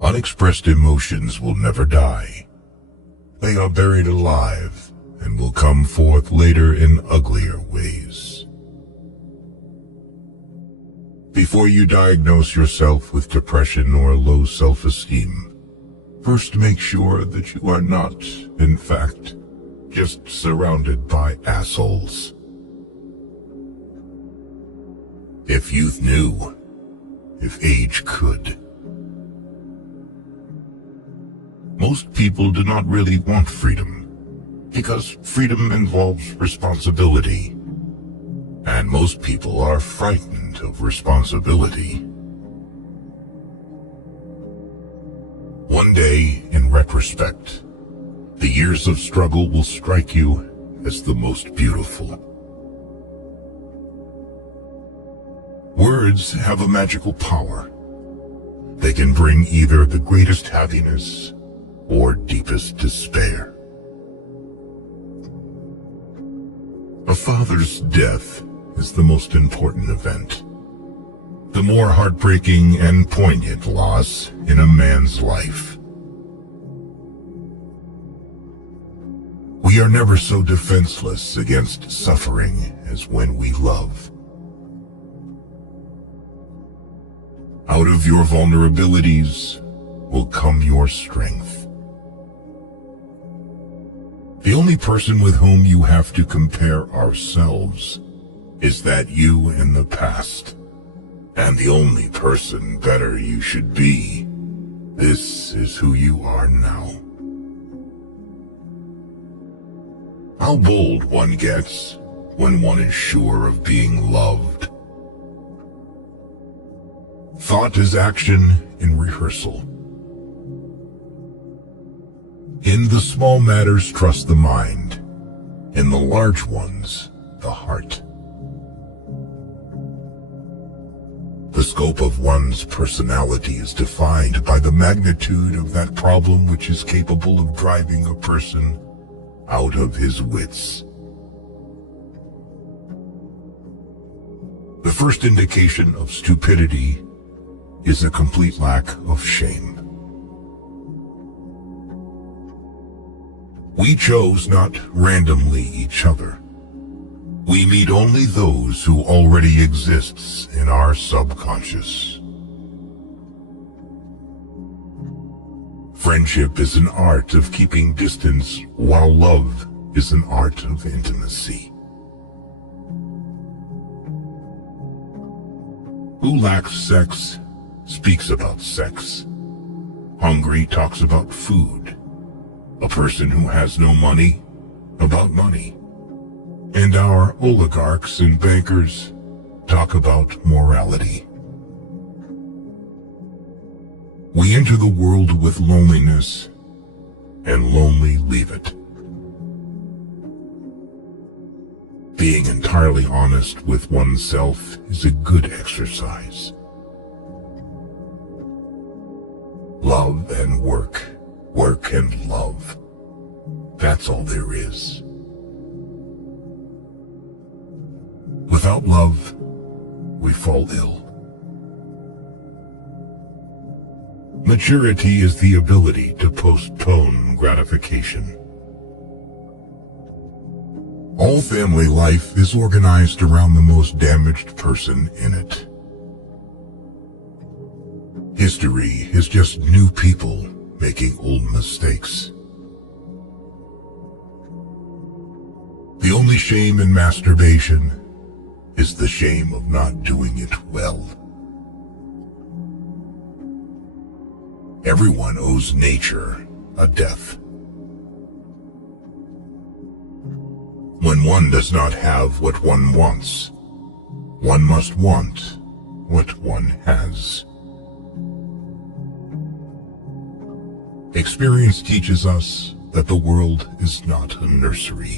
Unexpressed emotions will never die. They are buried alive and will come forth later in uglier ways. Before you diagnose yourself with depression or low self-esteem, first make sure that you are not, in fact, just surrounded by assholes. If youth knew, if age could. Most people do not really want freedom, because freedom involves responsibility, and most people are frightened of responsibility. One day, in retrospect, the years of struggle will strike you as the most beautiful. Words have a magical power. They can bring either the greatest happiness or deepest despair. A father's death is the most important event, the more heartbreaking and poignant loss in a man's life. We are never so defenseless against suffering as when we love. Out of your vulnerabilities will come your strength. The only person with whom you have to compare ourselves is that you in the past. And the only person better you should be. This is who you are now. How bold one gets when one is sure of being loved. Thought is action in rehearsal. In the small matters, trust the mind. In the large ones, the heart. The scope of one's personality is defined by the magnitude of that problem which is capable of driving a person out of his wits. The first indication of stupidity is a complete lack of shame. We chose not randomly each other. We meet only those who already exists in our subconscious. Friendship is an art of keeping distance, while love is an art of intimacy. Who lacks sex speaks about sex. Hungry talks about food. A person who has no money about money. And our oligarchs and bankers talk about morality. We enter the world with loneliness, and lonely leave it. Being entirely honest with oneself is a good exercise. Love and work, work and love. That's all there is. Without love, we fall ill. Maturity is the ability to postpone gratification. All family life is organized around the most damaged person in it. History is just new people making old mistakes. The only shame in masturbation is the shame of not doing it well. Everyone owes nature a death. When one does not have what one wants, one must want what one has. Experience teaches us that the world is not a nursery.